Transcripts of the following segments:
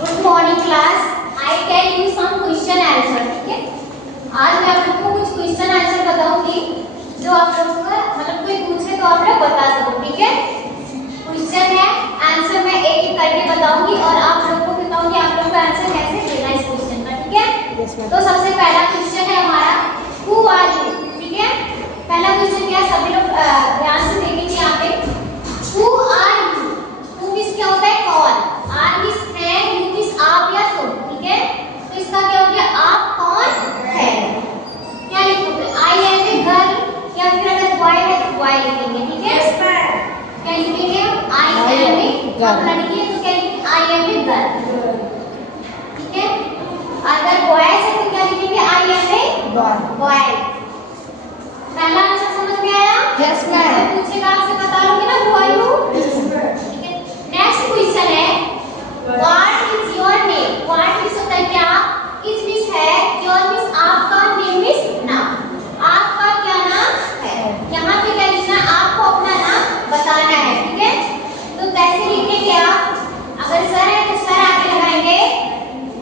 Good morning class. I tell you some question answer. ठीक है, आज मैं आप लोगों को कुछ क्वेश्चन आंसर बताऊंगी जो आप लोगों को मतलब कोई पूछे तो आप लोग बता सको। ठीक है, क्वेश्चन है, आंसर मैं एक एक करके बताऊंगी और आप लोगों को बताऊंगी आप लोग का आंसर कैसे देना इस क्वेश्चन का। ठीक है, तो सबसे पहला क्वेश्चन है हमारा हु आर यू। ठीक है, पहला क्वेश्चन क्या, सभी लोग ध्यान से देखेंगे यहाँ पे। Who are you, who means क्या होता है कौन, आर मींस है, यू मींस आप या तुम। ठीक है, तो इसका क्या हो गया, आप कौन है। क्या लिखोगे, आई एम ए गर्ल, या फिर अगर बॉय है तो बॉय लिखेंगे। ठीक है, क्या लिखेंगे, आई एम ए, अब लड़की है तो क्या लिखेंगे, आई एम ए गर्ल। ठीक है, अगर बॉयज है तो क्या लिखेंगे, आई एम ए बॉय। पहला आंसर समझ में आया? Yes ma'am. पूछेगा आपसे बता लोगे ना हु आर यू। ठीक है, नेक्स्ट क्वेश्चन है what is your name. What means होता है क्या, इज मींस है, योर मींस आपका, नेम मींस नाम, आपका क्या नाम है। यहाँ पे क्या लिखना है, आपको अपना नाम बताना है। ठीक है, तो कैसे लिखेंगे आप, अगर सर है तो सर आगे लगाएंगे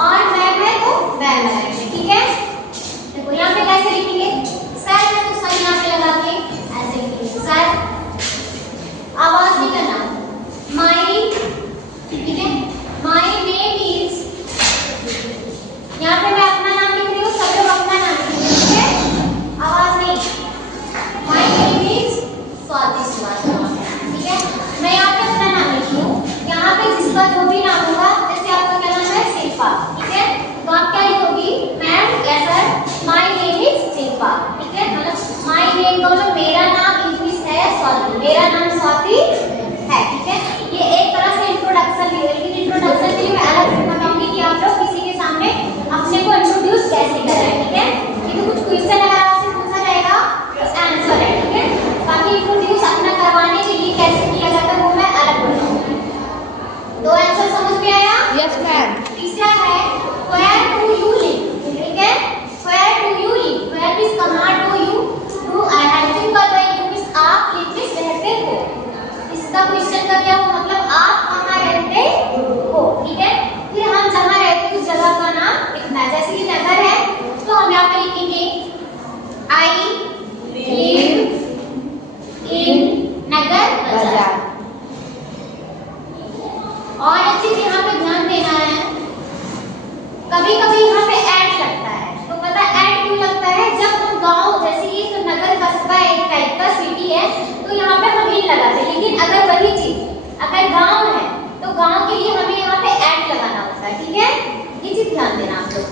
और मैम है तो मैम लगाएंगे। ठीक है, देखो यहाँ पे कैसे लिखेंगे, सर है तो सर यहाँ पे लगा के ऐसे लिखेंगे सर, आवाज नहीं करना, माई। ठीक है, माई नेम इज, यहाँ पे मैं अपना नाम लिख रही हूँ, सब लोग अपना नाम लिखेंगे। ठीक है, आवाज नहीं, my name is Swati Srivastava. ठीक है, मैं यहाँ पे अपना नाम लिखी हूँ, यहाँ पे जिसका जो भी नाम होगा, जैसे आपका क्या नाम है, शिल्पा। ठीक है, तो आप क्या लिखोगी, मैम या sir, my name is Shilpa. ठीक है, मतलब माई नेम का मतलब मेरा नाम इंग्लिश है स्वाति, मेरा नाम स्वाति है। ठीक है, ये एक तरह से इंट्रोडक्शन है, लेकिन इंट्रोडक्शन के लिए मैं अलग से बताऊंगी कि आप लोग किसी के सामने अपने को इंट्रोड्यूस कैसे करें। ठीक है, ये तो कुछ क्वेश्चन अगर आपसे पूछा जाएगा उसका आंसर है। ठीक है, बाकी इंट्रोड्यूस अपना करवाने के लिए कैसे किया जाता है वो मैं अलग बताऊंगी। दो आंसर समझ में आया? Yes ma'am. तीसरा है where do you live। ठीक है, where do you live, where means कहाँ, do you, do I helping कर रहे, you means आप, live means रहते हो। इसका क्वेश्चन का क्या हो, मतलब आप कहाँ रहते हो। ठीक है, फिर हम जहाँ रहते हैं उस जगह का नाम लिखना है। जैसे कि नगर है तो हम यहाँ पे लिखेंगे I live in नगर बाजार। और एक चीज यहाँ पे ध्यान देना है, कभी कभी यहाँ पे ऐड लगता है, तो पता ऐड क्यों लगता है, जब हम गांव, जैसे ये तो नगर कस्बा एक टाइप का सिटी है तो यहाँ पे हम इन लगाते हैं, लेकिन अगर वही चीज अगर गांव है तो गांव के लिए हमें यहाँ पे ऐड लगाना होता है। ठीक है, ये चीज ध्यान देना आप लोग।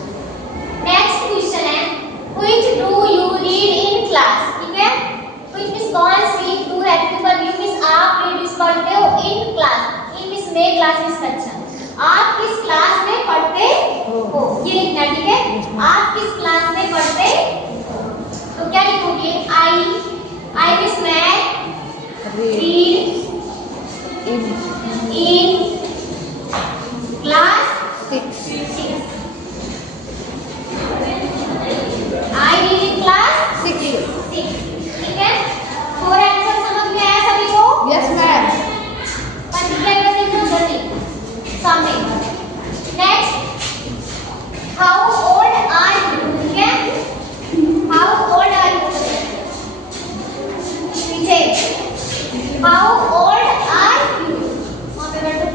नेक्स्ट क्वेश्चन है which do you read in class. ठीक है, व्हिच मींस कौन सी, डू एक्टिव पर, यू मींस आप रीड पढ़ते हो, इन क्लास, इन मींस में, क्लास मींस कक्षा, आप किस क्लास में पढ़ते हो, ये लिखना। ठीक है, आप किस क्लास में पढ़ते हो, तो क्या लिखोगे, आई मींस मैं, read in class 6, I read in class 6। ठीक है, 4 आंसर समझ में आया सभी को? Yes ma'am. सामने next, how old are you. ठीक है, हाउ ओल्ड आर यू, पीछे, हाउ ओल्ड आर यू, वहां पे बैठो।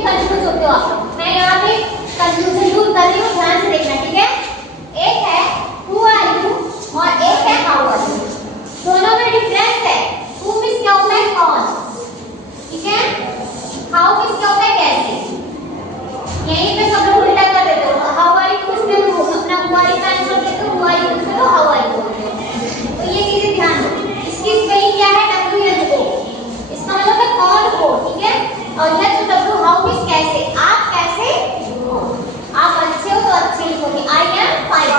भी कंफ्यूज होते हो आप लोग। मैं यहाँ पे कंफ्यूजन दूर कर रही हूँ, ध्यान से देखना, ठीक है। एक है हु आर यू और एक है हाउ आर यू। दोनों में डिफरेंस है। हु मींस क्या होता है कौन, ठीक है। हाउ मींस क्या होता है कैसे। यहीं पे सब लोग उल्टा कर देते हो। हाउ आर यू इसमें अपना हु आर यू का आंसर देते हो, हु आर यू इसमें तो हाउ आर यू बोलते हो। तो ये चीजें ध्यान दो। इसकी स्पेलिंग क्या है, WHO, इसका मतलब है कौन हो, ठीक है। और WHO हाउ मींस कैसे, आप कैसे हो। आप अच्छे हो तो अच्छे लिखोगे, I am fine,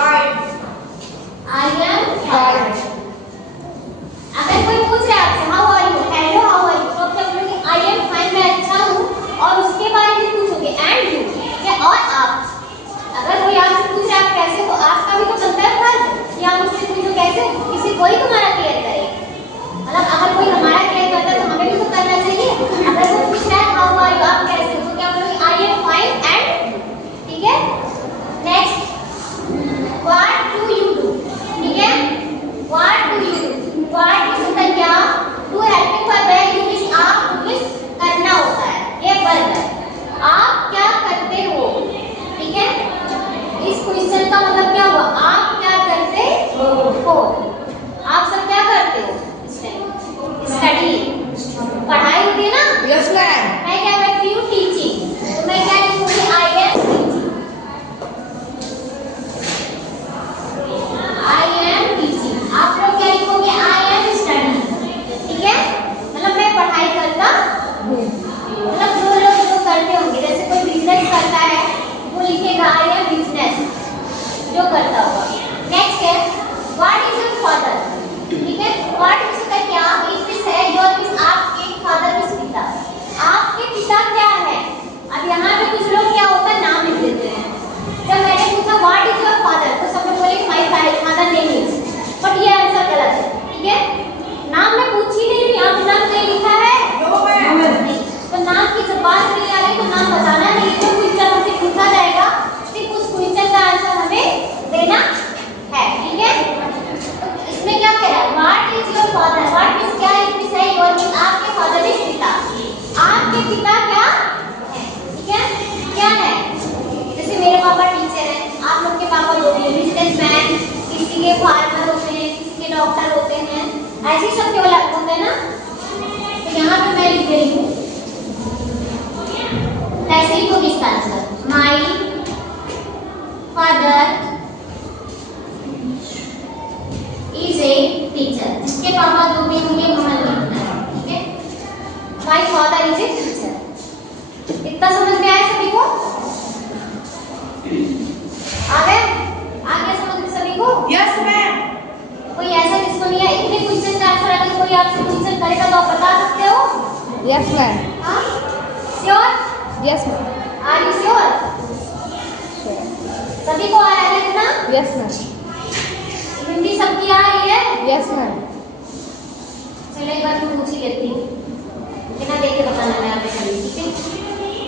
I am fine. अगर कोई पूछ रहा है आपसे how are you, hello how are you, तो आप क्या बोलोगे, आई एम फाइन, मैं अच्छा हूँ। और उसके बारे में पूछोगे एंड यू, ठीक है, और आप। अगर कोई आपसे पूछ रहा है आप कैसे हो, आपका भी तो बनता है फर्ज कि आप उससे पूछो कैसे हो, किसी कोई तुम्हारा क्लियर करे। मतलब अगर कोई हमारा क्लियर करता है तो हमें भी तो करना चाहिए। अगर वो पूछ रहा है हाउ आर यू, आप कैसे हो, तो क्या बोलोगे, आई एम फाइन एंड, ठीक है। Next, what do you do, ठीक है। What do you do, what means होता है क्या, do helping for back, you means आप, मींस करना होता है, ये वर्ब है। आप क्या करते हो, ठीक है। इस क्वेश्चन का मतलब क्या हुआ, आप क्या करते हो। आप सब क्या करते हो इस टाइम, स्टडी, पढ़ाई होती है ना। Yes ma'am. मैं क्या करती हूँ, टीचिंग, तो मैं क्या लिखूंगी, I am teaching, I am teaching. आप लोग क्या लिखोगे, आई एम स्टडी, ठीक है। मतलब मैं पढ़ाई करता हूँ। मतलब जो लोग जो करते होंगे, जैसे कोई बिजनेस करता है वो लिखेगा आई एम बिजनेस, जो करता होगा। नेक्स्ट है व्हाट इज योर फादर, ठीक है। व्हाट मींस होता है क्या, इट मींस है योर मींस आपके, फादर मींस पिता, आपके पिता क्या है। अब यहाँ पे कुछ लोग क्या होता है नाम लिख देते हैं। जब मैंने पूछा व्हाट इज योर फादर, तो सब लोग बोले my father name is, but ये आंसर गलत है, ठीक है। नाम मैं पूछ ही नहीं रही, आप नाम नहीं लिखा है, नहीं। तो नाम की जब बात नहीं आ रही तो नाम बताना नहीं, जो क्वेश्चन हमसे पूछा जाएगा सिर्फ उस क्वेश्चन का आंसर हमें देना है, ठीक है। तो इसमें क्या कह रहा है, what is your father, what means क्या है, मींस है योर मींस आपके, फादर मींस पिता, आपके पिता क्या है, ठीक है। क्या है, जैसे मेरे पापा टीचर हैं, आप लोग के पापा लोग हैं बिजनेसमैन, किसी के फार्मर होते हैं, किसी के डॉक्टर होते हैं, ऐसे सब क्यों होते हैं ना। तो यहाँ पे मैं लिख रही हूँ, ऐसे ही होगी इसका answer, my father is a teacher. जिसके पापा जो भी होंगे वहां लिखना है, ठीक है। My father is a teacher. इतना समझ में आया सभी को, आ गया, आ गया समझ में सभी को। Yes ma'am. कोई ऐसा जिसको नहीं है, इतने क्वेश्चन का आंसर अगर कोई आपसे क्वेश्चन करेगा तो आप बता सकते हो। Yes ma'am. हाँ, sure, yes ma'am. Are you sure, सभी को आ रहा है लिखना। Yes ma'am. हिंदी सबकी आ रही है। Yes ma'am. चलो एक बार मैं पूछ ही लेती हूँ, बिना देखे बताना मैं आप पे, ठीक है।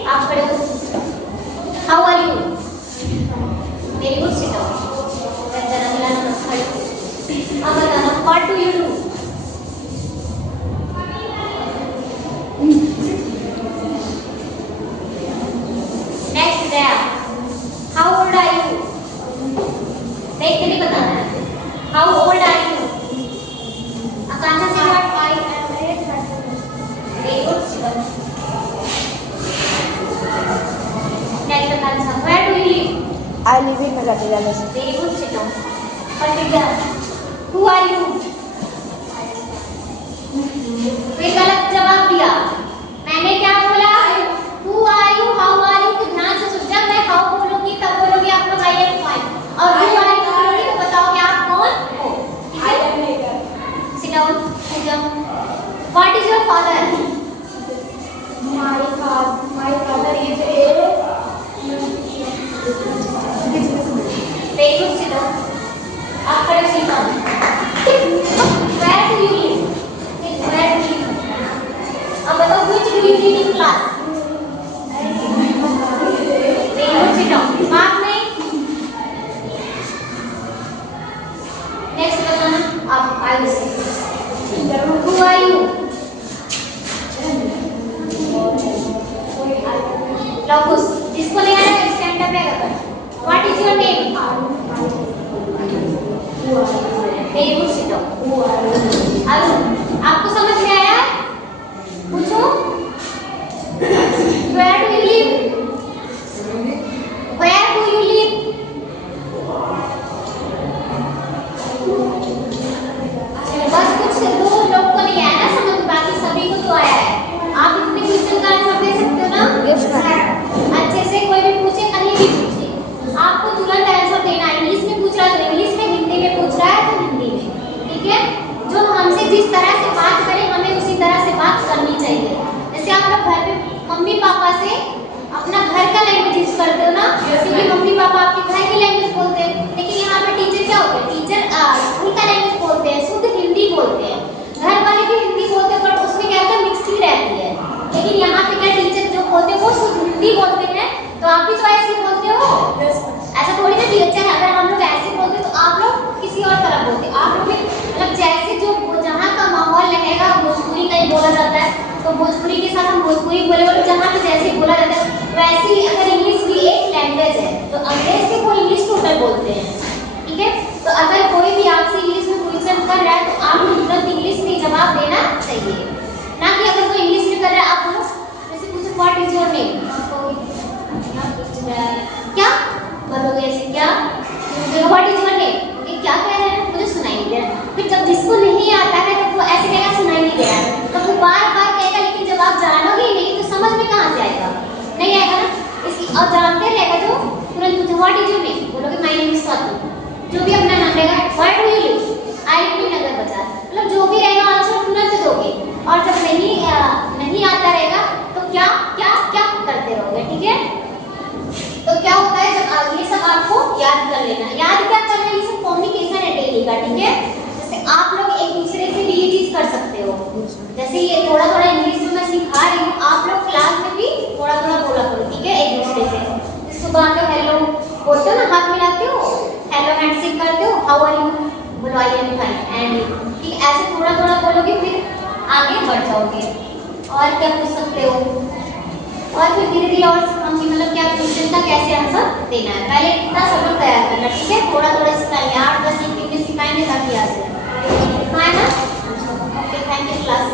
आप खड़े हो, how are you, very good, sit down, जरा मिलाना खड़े हो। अब बताना what do you do, next है हाउ ओल्ड आर यू, देख के नहीं बताना है, how old are you. Akanksha से what, I am 8, very good, next Akanksha, where do you live, I live in Nagatiya. Very good, sit down. Pratigya, who are you, फिर गलत जवाब दिया। मैंने क्या बोला, who are you, how are you, तो ध्यान से सुन। जब मैं हाउ बोलूंगी तब बोलोगे आप लोग आई एम फाइन, और हु आर यू बोलोगे तो बताओगे आप कौन हो, ठीक है। Sit down, sit down. What is your father, My father is a very good, sit down. आप खड़े sit down. Where do you live, where do you live, अब बताओ which do you live in locus. जिसको नहीं आ रहा है stand up रहेगा। What is your name? Very good, sit down. आपको समझ में आया? पूछो। Where do you live? Where do you live? बस कुछ दो लोग को नहीं आया ना समझ, बाकी सभी को तो आया है। आप इतने क्वेश्चन का आंसर दे सकते हो ना? Yes ma'am. अच्छे से कोई भी पूछे, कहीं भी पूछे, आपको तुरंत आंसर देना है। इंग्लिश में पूछ रहा है तो इंग्लिश में, हिंदी में पूछ रहा है तो हिंदी में, ठीक है? जो हमसे जिस तरह से बात करें हमें उसी तरह से बात करनी चाहिए। जैसे आप लोग घर पे मम्मी पापा से अपना घर का लैंग्वेज यूज करते हो ना, क्योंकि मम्मी पापा आपके घर की लैंग्वेज बोलते हैं, लेकिन यहाँ पे टीचर क्या होते हैं? टीचर स्कूल का लैंग्वेज बोलते हैं, शुद्ध हिंदी बोलते हैं। घर वाले भी हिंदी बोलते हैं बट उसमें क्या होता है, मिक्स ही रहती है। लेकिन यहाँ पे क्या टीचर जो बोलते हैं वो शुद्ध हिंदी बोलते हैं, तो आप भी तो ऐसे बोलते हो। ऐसा थोड़ी ना टीचर है, अगर हम लोग ऐसे बोलते तो आप लोग किसी और तरह बोलते। आप लोग मतलब जैसे जो जहाँ का माहौल रहेगा, भोजपुरी का ही बोला जाता है तो भोजपुरी के साथ हम भोजपुरी बोले, और जहाँ पे जैसे बोला जाता है वैसे ही। अगर इंग्लिश भी एक लैंग्वेज है तो अंग्रेज से वो इंग्लिश टोटल बोलते हैं, ठीक है? तो अगर कोई भी आपसे इंग्लिश में क्वेश्चन कर रहा है तो आपको तुरंत इंग्लिश में जवाब देना चाहिए, ना कि अगर कोई इंग्लिश में कर रहा है आप बोलो जैसे पूछो व्हाट इज योर नेम, क्या बोलोगे? ऐसे क्या व्हाट इज योर नेम, ये क्या कह रहे हैं? मुझे सुनाई नहीं दे रहा। फिर जब जिसको नहीं आता है तो वो ऐसे कहेगा सुनाई नहीं दे रहा है, तो वो बार बार कहेगा, लेकिन जब आप जानोगे ही नहीं तो समझ में कहाँ से आएगा? नहीं आएगा ना। इसकी और जानते रहेगा जो तुरंत पूछो व्हाट इज योर नेम, बोलोगे माय नेम इज स्वाति। जो भी अपना नाम रहेगा, what do you live, I live in Nagar Bazar, मतलब जो भी रहेगा आंसर तुरंत दोगे। और जब नहीं आता रहेगा तो क्या क्या क्या करते रहोगे, ठीक है? तो क्या होता है, जब ये सब आपको याद कर लेना। याद क्या करना, ये सब कम्युनिकेशन है डेली का, ठीक है? जैसे आप लोग एक दूसरे से भी ये चीज कर सकते हो। जैसे ये थोड़ा थोड़ा इंग्लिश में मैं सिखा रही हूँ, आप लोग क्लास में भी थोड़ा थोड़ा बोला करो, ठीक है? एक दूसरे से सुबह के हेलो बोलते हो ना, हाथ मिलाते हो, हेलो हैंडशेक करते हो, हाउ आर यू, बोलो आई एम फाइन, एंड ठीक, ऐसे थोड़ा थोड़ा बोलोगे फिर आगे बढ़ जाओगे। और क्या पूछ सकते हो? और फिर धीरे धीरे और हम मतलब क्या क्वेश्चन का कैसे आंसर देना है, पहले इतना सब तैयार करना, ठीक है? थोड़ा थोड़ा सिखाएंगे, 8-10 दिन सिखाएंगे ताकि आ जाए। Okay, thank you class.